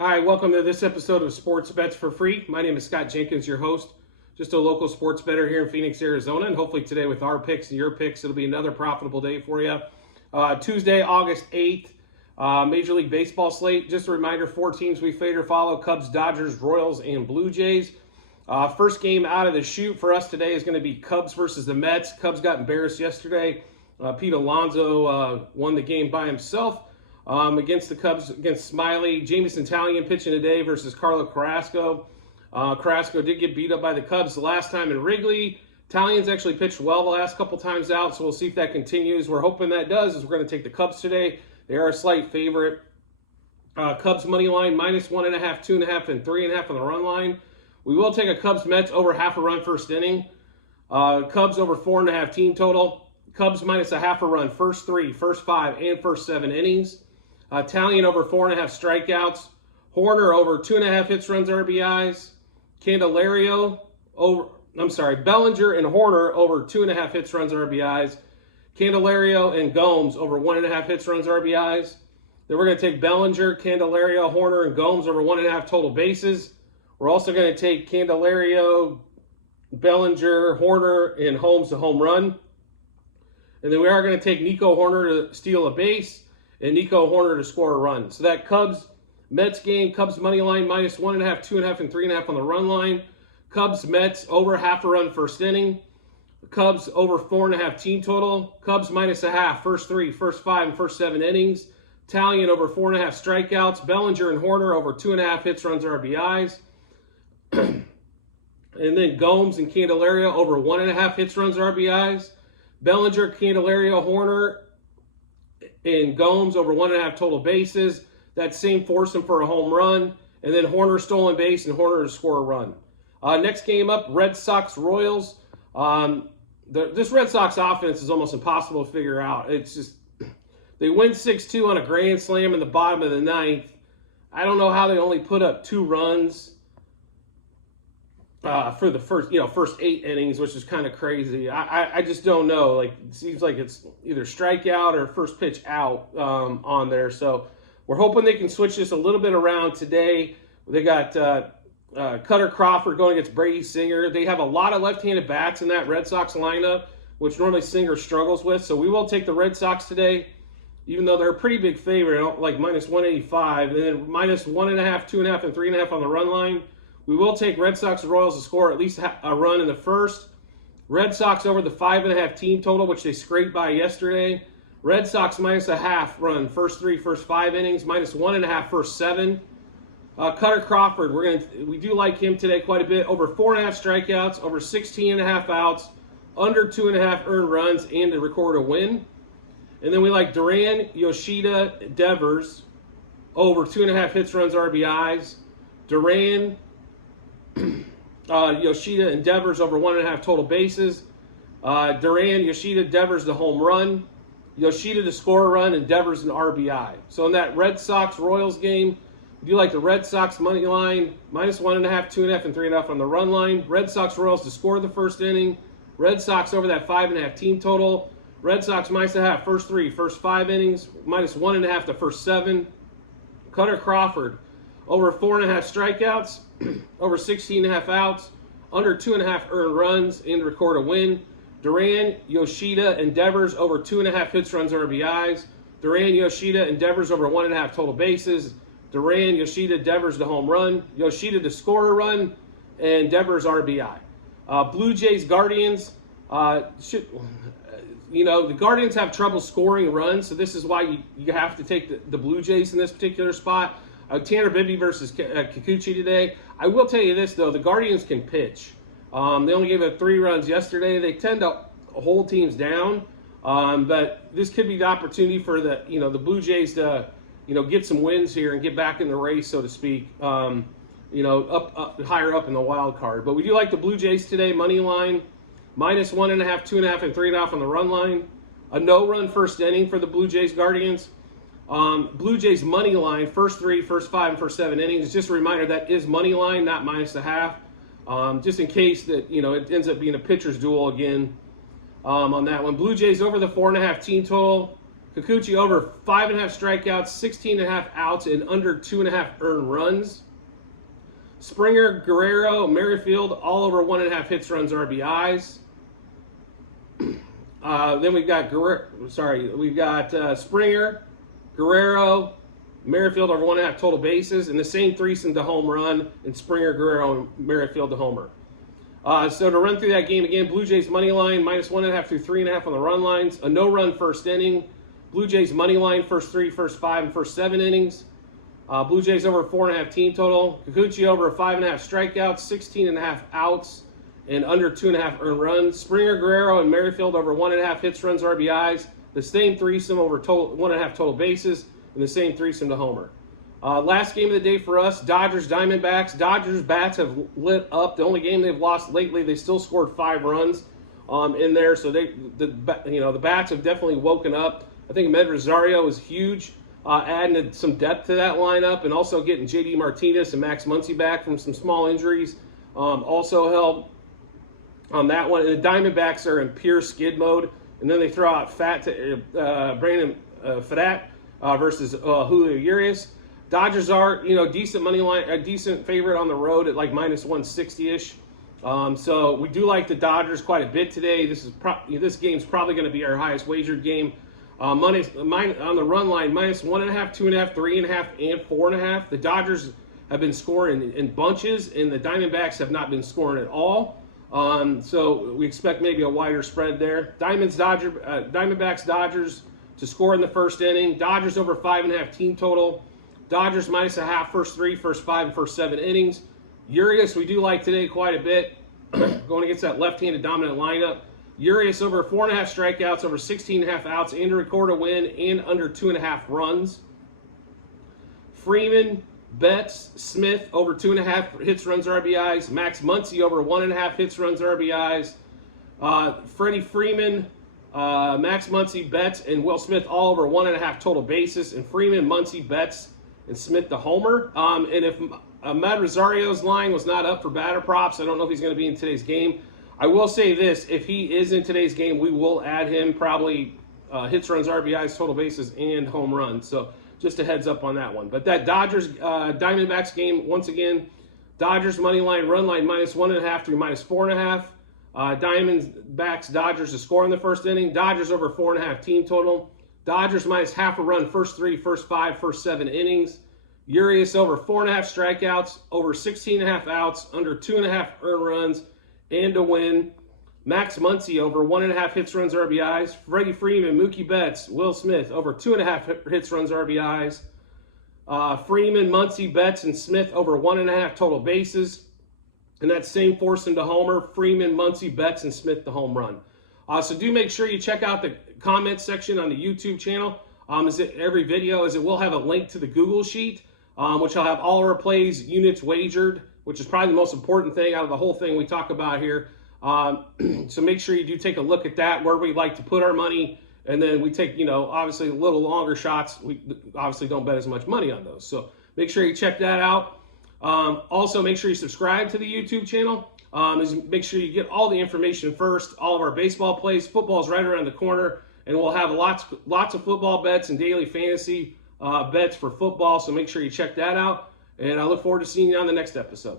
Hi, welcome to this episode of Sports Bets for Free. My name is Scott Jenkins, your host, just a local sports bettor here in Phoenix, Arizona. And hopefully today with our picks and your picks, it'll be another profitable day for you. Tuesday, August 8th, Major League Baseball slate. Just a reminder, 4 teams we fade or follow: Cubs, Dodgers, Royals, and Blue Jays. First game out of the chute for us today is going to be Cubs versus the Mets. Cubs got embarrassed yesterday. Pete Alonso won the game by himself. Against the Cubs, against Smiley. Jameson Taillon pitching today versus Carlos Carrasco. Carrasco did get beat up by the Cubs the last time in Wrigley. Taillon's actually pitched well the last couple times out, so we'll see if that continues. We're hoping that does, as we're going to take the Cubs today. They are a slight favorite. Cubs money line, -1.5, 2.5, and 3.5 on the run line. We will take a Cubs Mets over half a run first inning. Cubs over 4.5 team total. Cubs -0.5 run first 3, first 5, and first 7 innings. Taillon over 4.5 strikeouts. Hoerner over 2.5 hits, runs, RBIs. Bellinger and Hoerner over 2.5 hits, runs, RBIs. Candelario and Gomes over 1.5 hits, runs, RBIs. Then we're going to take Bellinger, Candelario, Hoerner, and Gomes over 1.5 total bases. We're also going to take Candelario, Bellinger, Hoerner, and Holmes to home run. And then we are going to take Nico Hoerner to steal a base and Nico Hoerner to score a run. So that Cubs-Mets game, Cubs money line -1.5, 2.5, and 3.5 on the run line. Cubs-Mets over half a run first inning. Cubs over 4.5 team total. Cubs -0.5, first 3, first 5, and first 7 innings. Taillon over 4.5 strikeouts. Bellinger and Hoerner over 2.5 hits, runs, RBIs. And then Gomes and Candelario over 1.5 hits, runs, RBIs. Bellinger, Candelario, Hoerner, and Gomes over 1.5 total bases. That same foursome for a home run. And then Hoerner stolen base and Hoerner to score a run. Next game up, Red Sox Royals. This Red Sox offense is almost impossible to figure out. It's just, they win 6-2 on a grand slam in the bottom of the ninth. I don't know how they only put up 2 runs for the first 8 innings, which is kind of crazy. I just don't know. Like, it seems like it's either strikeout or first pitch out on there. So we're hoping they can switch this a little bit around today. They got Cutter Crawford going against Brady Singer. They have a lot of left-handed bats in that Red Sox lineup, which normally Singer struggles with. So we will take the Red Sox today, even though they're a pretty big favorite, like -185, and then -1.5, 2.5, and 3.5 on the run line. We will take Red Sox Royals to score at least a run in the first. Red Sox over the 5.5 team total, which they scraped by yesterday. Red Sox -0.5 run first 3, first 5 innings, -1.5 first 7. Cutter Crawford, we do like him today quite a bit. Over 4.5 strikeouts, over 16.5 outs, under 2.5 earned runs, and to record a win. And then we like Duran, Yoshida, Devers over 2.5 hits, runs, RBIs. Duran, Yoshida, and Devers over 1.5 total bases. Duran, Yoshida, Devers the home run. Yoshida to score a run, and Devers an RBI. So in that Red Sox-Royals game, we do like the Red Sox money line, -1.5, 2.5, and 3.5 on the run line. Red Sox-Royals to score the first inning. Red Sox over that 5.5 team total. Red Sox -0.5 first 3, first 5 innings, -1.5 the first 7. Cutter Crawford over 4.5 strikeouts, over 16.5 outs, under 2.5 earned runs, and record a win. Duran, Yoshida, and Devers over 2.5 hits, runs, RBIs. Duran, Yoshida, and Devers over 1.5 total bases. Duran, Yoshida, Devers the home run. Yoshida to score a run, and Devers RBI. Blue Jays, Guardians. The Guardians have trouble scoring runs, so this is why you have to take the Blue Jays in this particular spot. Tanner Bibby versus Kikuchi today. I will tell you this, though. The Guardians can pitch. They only gave up 3 runs yesterday. They tend to hold teams down. But this could be the opportunity for the Blue Jays to, get some wins here and get back in the race, so to speak, up higher up in the wild card. But we do like the Blue Jays today, money line, -1.5, 2.5, and 3.5 on the run line. A no-run first inning for the Blue Jays Guardians. Blue Jays money line, first 3, first 5, and first 7 innings. Just a reminder, that is money line, not -0.5. Just in case that, it ends up being a pitcher's duel again on that one. Blue Jays over the 4.5 team total. Kikuchi over 5.5 strikeouts, 16.5 outs, and under 2.5 earned runs. Springer, Guerrero, Merrifield, all over 1.5 hits, runs, RBIs. Then we've got Springer, Guerrero, Merrifield over 1.5 total bases, and the same threesome to home run, and Springer, Guerrero, and Merrifield to homer. So to run through that game again, Blue Jays money line -1.5 through 3.5 on the run lines. A no-run first inning. Blue Jays money line first 3, first 5, and first 7 innings. Blue Jays over 4.5 team total. Kikuchi over 5.5 strikeouts, 16.5 outs, and under 2.5 earned runs. Springer, Guerrero, and Merrifield over 1.5 hits, runs, RBIs. The same threesome over 1.5 total bases, and the same threesome to homer. Last game of the day for us, Dodgers, Diamondbacks. Dodgers bats have lit up. The only game they've lost lately, they still scored 5 runs in there. So the bats have definitely woken up. I think Med Rosario is huge, adding some depth to that lineup, and also getting JD Martinez and Max Muncy back from some small injuries also helped on that one. And the Diamondbacks are in pure skid mode, and then they throw out Brandon Pfaadt versus Julio Urias. Dodgers are, decent money line, a decent favorite on the road at like -160-ish. So we do like the Dodgers quite a bit today. This game's probably going to be our highest wagered game. On the run line, -1.5, 2.5, 3.5, and 4.5. The Dodgers have been scoring in bunches, and the Diamondbacks have not been scoring at all. So we expect maybe a wider spread there. Diamondbacks, Dodgers to score in the first inning. Dodgers over 5.5 team total. Dodgers -0.5 first 3, first 5, and first 7 innings. Urias we do like today quite a bit, going against that left-handed dominant lineup. Urias over 4.5 strikeouts, over 16.5 outs, and to record a win, and under 2.5 runs. Freeman, Betts, Smith over 2.5 hits, runs, RBIs. Max Muncy over 1.5 hits, runs, RBIs. Freddie Freeman, Max Muncy, Betts, and Will Smith all over 1.5 total bases. And Freeman, Muncy, Betts, and Smith the homer. And if Med Rosario's line was not up for batter props, I don't know if he's going to be in today's game. I will say this, if he is in today's game, we will add him probably hits, runs, RBIs, total bases, and home runs. So just a heads up on that one. But that Dodgers Diamondbacks game, once again, Dodgers money line, run line -1.5 through -4.5. Diamondbacks, Dodgers to score in the first inning. Dodgers over 4.5 team total. Dodgers -0.5 a run, first 3, first 5, first 7 innings. Urias over 4.5 strikeouts, over 16.5 outs, under 2.5 earned runs, and to win. Max Muncy over 1.5 hits, runs, RBIs. Freddie Freeman, Mookie Betts, Will Smith over 2.5 hits, runs, RBIs. Freeman, Muncy, Betts, and Smith over 1.5 total bases. And that same foursome to homer, Freeman, Muncy, Betts, and Smith the home run. So do make sure you check out the comment section on the YouTube channel. Every video, as it will have a link to the Google Sheet, which will have all our plays, units wagered, which is probably the most important thing out of the whole thing we talk about here. So make sure you do take a look at that, where we like to put our money. And then we take, obviously a little longer shots. We obviously don't bet as much money on those. So make sure you check that out. Also, make sure you subscribe to the YouTube channel. Make sure you get all the information first. All of our baseball plays. Football is right around the corner. And we'll have lots of football bets and daily fantasy bets for football. So make sure you check that out. And I look forward to seeing you on the next episode.